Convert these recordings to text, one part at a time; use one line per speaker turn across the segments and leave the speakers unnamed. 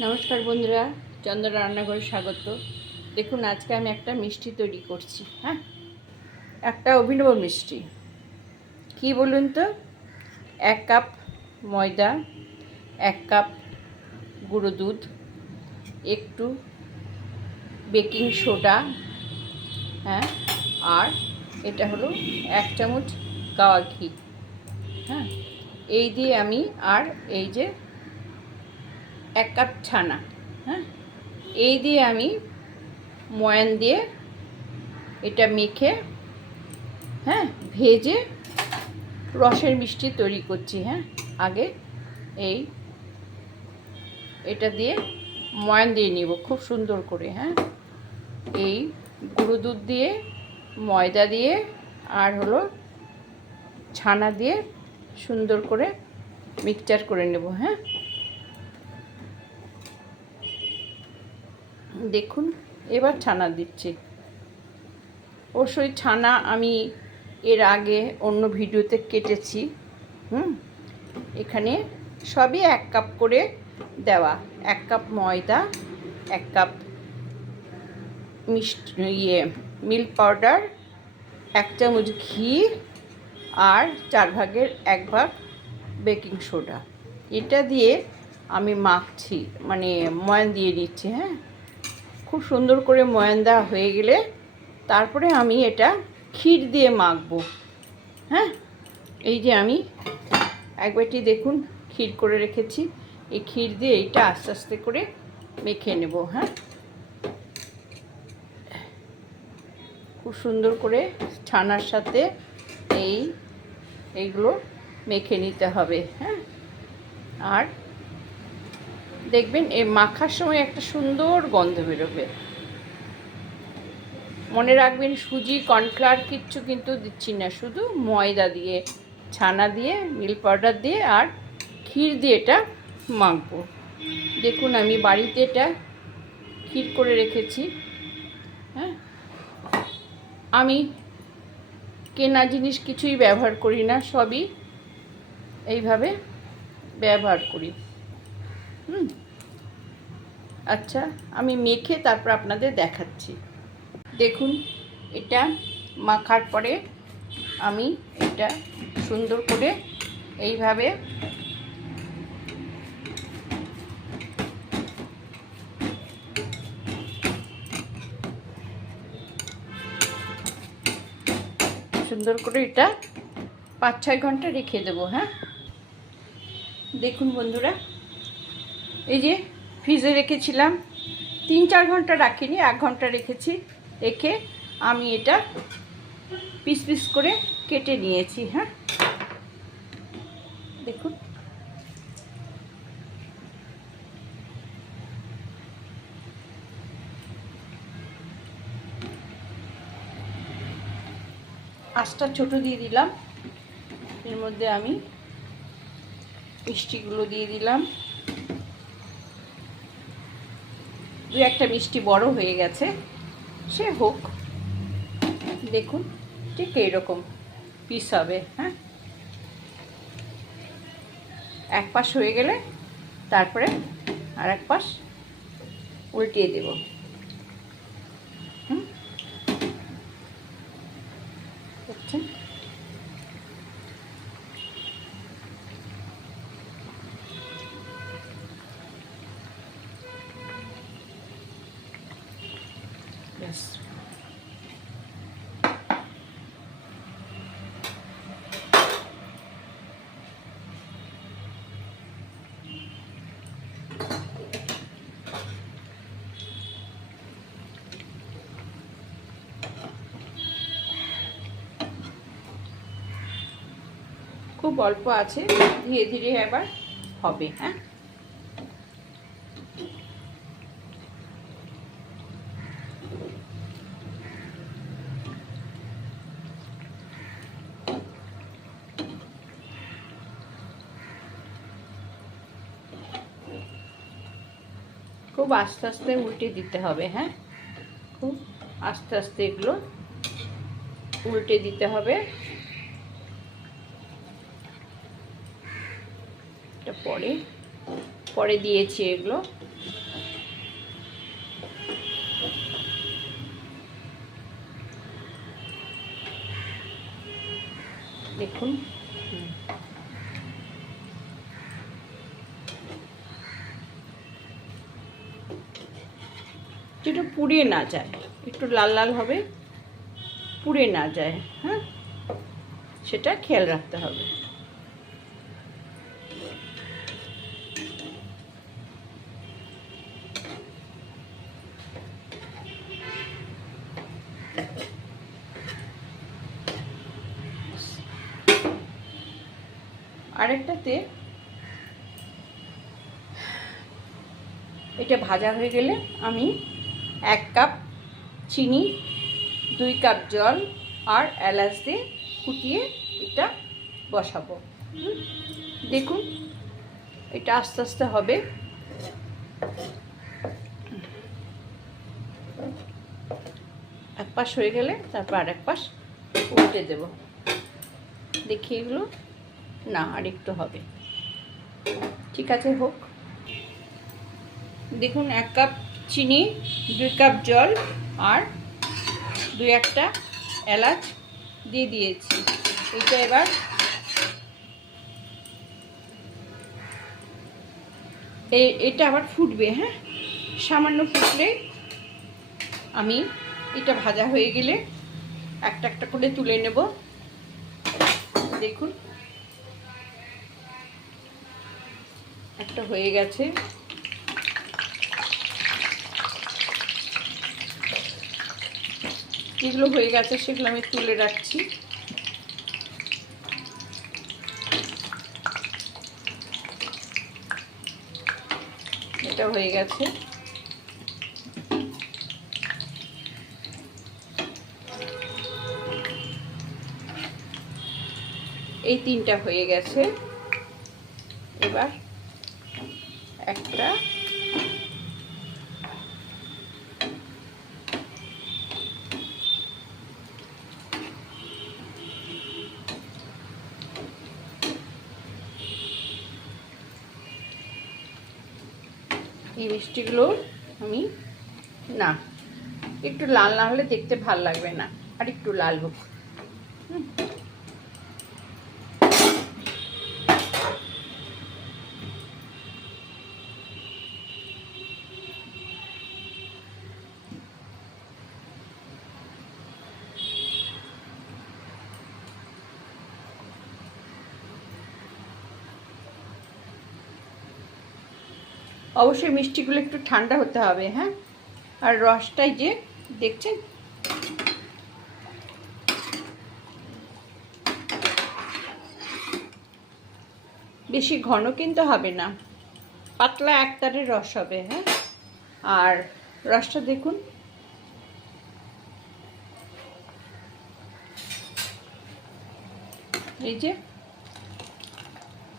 নমস্কার বন্ধুরা, চন্দ্র রান্নাঘরে স্বাগত। দেখুন, আজকে আমি একটা মিষ্টি তৈরি করছি হ্যাঁ? একটা অভিনব মিষ্টি। কি বলুন তো? এক কাপ ময়দা, এক কাপ গুঁড়ো দুধ, একটু বেকিং সোডা হ্যাঁ? আর এটা হলো এক চামচ গাওয়া ঘি হ্যাঁ? এই দিয়ে আমি আর এই যে এক কাপ ছানা হ্যাঁ? এই দিয়ে আমি ময়ান দিয়ে এটা মেখে হ্যাঁ ভেজে রসের মিষ্টি তৈরি করছি হ্যাঁ? আগে এই এটা দিয়ে ময়ান দিয়ে নিব খুব সুন্দর করে হ্যাঁ? এই গুঁড়ো দুধ দিয়ে, ময়দা দিয়ে আর হলো ছানা দিয়ে সুন্দর করে মিক্সচার করে নেব হ্যাঁ? দেখুন, এবার ছানা দিচ্ছি। অবশ্যই ছানা আমি এর আগে অন্য ভিডিওতে কেটেছি, হুম? এখানে সবই এক কাপ করে দেওয়া। এক কাপ ময়দা, এক কাপ মিষ্টি ইয়ে মিল্ক পাউডার, এক চামচ ঘি আর চার ভাগের এক ভাগ বেকিং সোডা। এটা দিয়ে আমি মাখছি মানে ময়ান দিয়ে নিচ্ছি হ্যাঁ? খুব সুন্দর করে ময়ান দেওয়া হয়ে গেলে তারপরে আমি এটা ক্ষীর দিয়ে মাখবো। হ্যাঁ? এই যে আমি এক বাটি দেখুন ক্ষীর করে রেখেছি। এই ক্ষীর দিয়ে এইটা আস্তে আস্তে করে মেখে নেব হ্যাঁ? খুব সুন্দর করে ছানার সাথে এই, এইগুলো মেখে নিতে হবে হ্যাঁ? আর দেখবেন এই মাখার সময় একটা সুন্দর গন্ধ বেরোবে। মনে রাখবেন সুজি, কর্নফ্লাওয়ার কিচ্ছু কিন্তু দিচ্ছি না, শুধু ময়দা দিয়ে, ছানা দিয়ে, মিল্ক পাউডার দিয়ে আর ক্ষীর দিয়ে এটা মাখবো। দেখুন আমি বাড়িতে এটা ক্ষীর করে রেখেছি হ্যাঁ? আমি কেনা জিনিস কিছুই ব্যবহার করি না, সবই এইভাবে ব্যবহার করি। হুম। আচ্ছা আমি মেখে তারপর আপনাদের দেখাচ্ছি। দেখুন, এটা মাখার পরে আমি এটা সুন্দর করে এইভাবে সুন্দর করে এটা পাঁচ ছয় ঘণ্টা রেখে দেবো হ্যাঁ? দেখুন বন্ধুরা এই যে ফ্রিজে রেখেছিলাম। তিন চার ঘণ্টা রাখিনি, এক ঘণ্টা রেখেছি। রেখে আমি এটা পিস পিস করে কেটে নিয়েছি হ্যাঁ? দেখুন। আঁচটা ছোট দিয়ে দিলাম। এর মধ্যে আমি মিষ্টিগুলো দিয়ে দিলাম। দু একটা মিষ্টি বড় হয়ে গেছে। সে হোক। দেখুন, ঠিক এইরকম পিস হবে হ্যাঁ? এক পাশ হয়ে গেলে তারপরে আর এক পাশ উল্টিয়ে দেব হুম দেখছেন ব্যাস খুব অল্প আছে ধীরে ধীরে এবার হবে হ্যাঁ? খুব আস্তে আস্তে উল্টে দিতে হবে হ্যাঁ? খুব আস্তে আস্তে এগুলো উল্টে দিতে হবে। পরে পরে দিয়েছি এগুলো। দেখুন। হুম পুড়িয়ে না যায়। একটু লাল লাল হবে পুড়ে না যায় হ্যাঁ? সেটা খেয়াল রাখতে হবে। আরেকটাতে এটা ভাজা হয়ে গেলে আমি এক কাপ চিনি, দুই কাপ জল আর এলাচ দিয়ে ফুটিয়ে এটা বসাবো। দেখুন, এটা আস্তে আস্তে হবে। এক পাশ হয়ে গেলে তারপর আর এক পাশ উল্টে দেব। দেখি এগুলো না আর একটু হবে। ঠিক আছে, হোক। দেখুন, এক কাপ চিনি, দুই কাপ জল আর দুই একটা এলাচ দিয়ে দিয়েছি। এটা এবার এটা আবার ফুটবে হ্যাঁ? সামান্য ফুটলে আমি এটা ভাজা হয়ে গেলে একটা একটা করে তুলে নেব। দেখুন, একটা হয়ে গেছে। যেগুলো হয়ে গেছে সেগুলো আমি তুলে রাখছি। এটা হয়ে গেছে। এই তিনটা হয়ে গেছে। এবার একটা এই মিষ্টিগুলো আমি, না, একটু লাল না হলে দেখতে ভালো লাগবে না, আর একটু লাল হোক। অবশ্যই মিষ্টিগুলো একটু ঠান্ডা হতে হবে হ্যাঁ? আর রসটাই যে, দেখছেন? বেশি ঘন কিন্তু হবে না। পাতলা একতারের রস হবে হ্যাঁ? আর রসটা দেখুন। এই যে,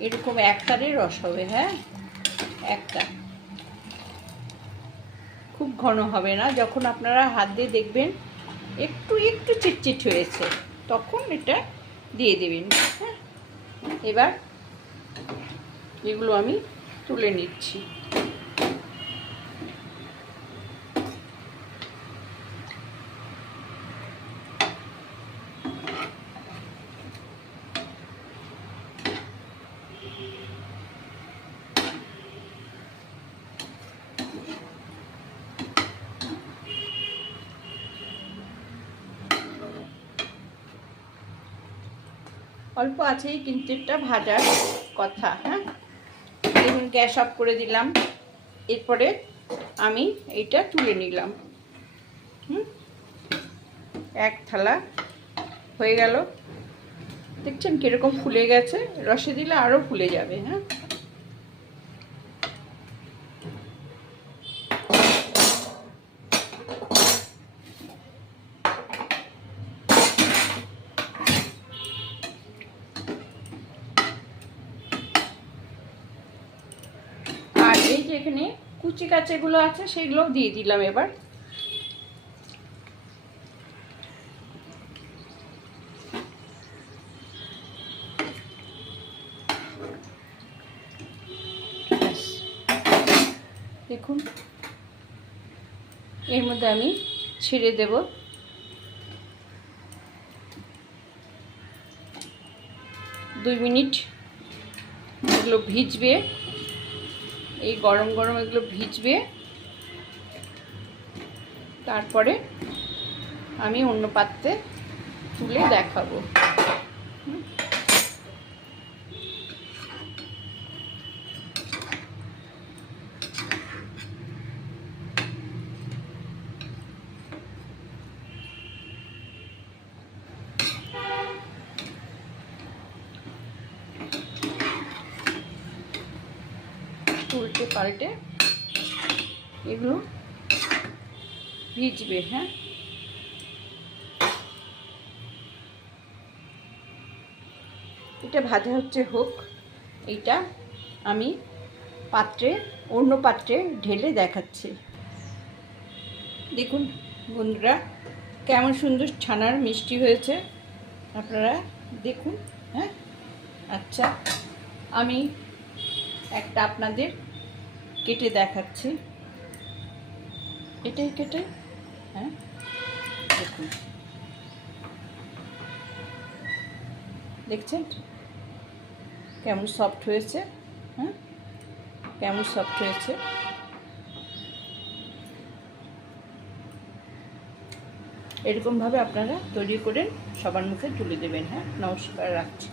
এরকম একতারের রস হবে হ্যাঁ? একটা। খুব ঘন হবে না, যখন আপনারা হাত দিয়ে দেখবেন একটু একটু চিটচিট হয়েছে, তখন এটা দিয়ে দেবেন হ্যাঁ? এবার এগুলো আমি তুলে নিচ্ছি। অল্প আছেই, কিন্তু একটা ভাজার কথা হ্যাঁ? দেখুন, গ্যাস অফ করে দিলাম। এরপরে আমি এটা তুলে নিলাম। হুম? এক থালা হয়ে গেল। দেখছেন কীরকম ফুলে গেছে? রসে দিলে আরও ফুলে যাবে হ্যাঁ আর এই যে এখানে কুচি কাচেগুলো আছে সেগুলোও দিয়ে দিলাম এবার। দেখুন, এর মধ্যে আমি ছেড়ে দেব। দুই মিনিট এগুলো ভিজবে। এই গরম গরম এগুলো ভিজবে। তারপরে আমি অন্য পাত্রে তুলে দেখাবো। উল্টে পাল্টে এগুলো ভিজবে হ্যাঁ? এটা ভাজা হচ্ছে হোক, এইটা আমি পাত্রে, অন্য পাত্রে ঢেলে দেখাচ্ছি। দেখুন বন্ধুরা, কেমন সুন্দর ছানার মিষ্টি হয়েছে, আপনারা দেখুন হ্যাঁ? আচ্ছা আমি একটা আপনাদের কেটে দেখাচ্ছি। এটাই কেটে? হ্যাঁ দেখুন। দেখছেন? কেমন সফট হয়েছে হ্যাঁ? কেমন সফট হয়েছে? এরকমভাবে আপনারা তৈরি করে সবার মুখে তুলে দেবেন হ্যাঁ? নমস্কার, রাখছি।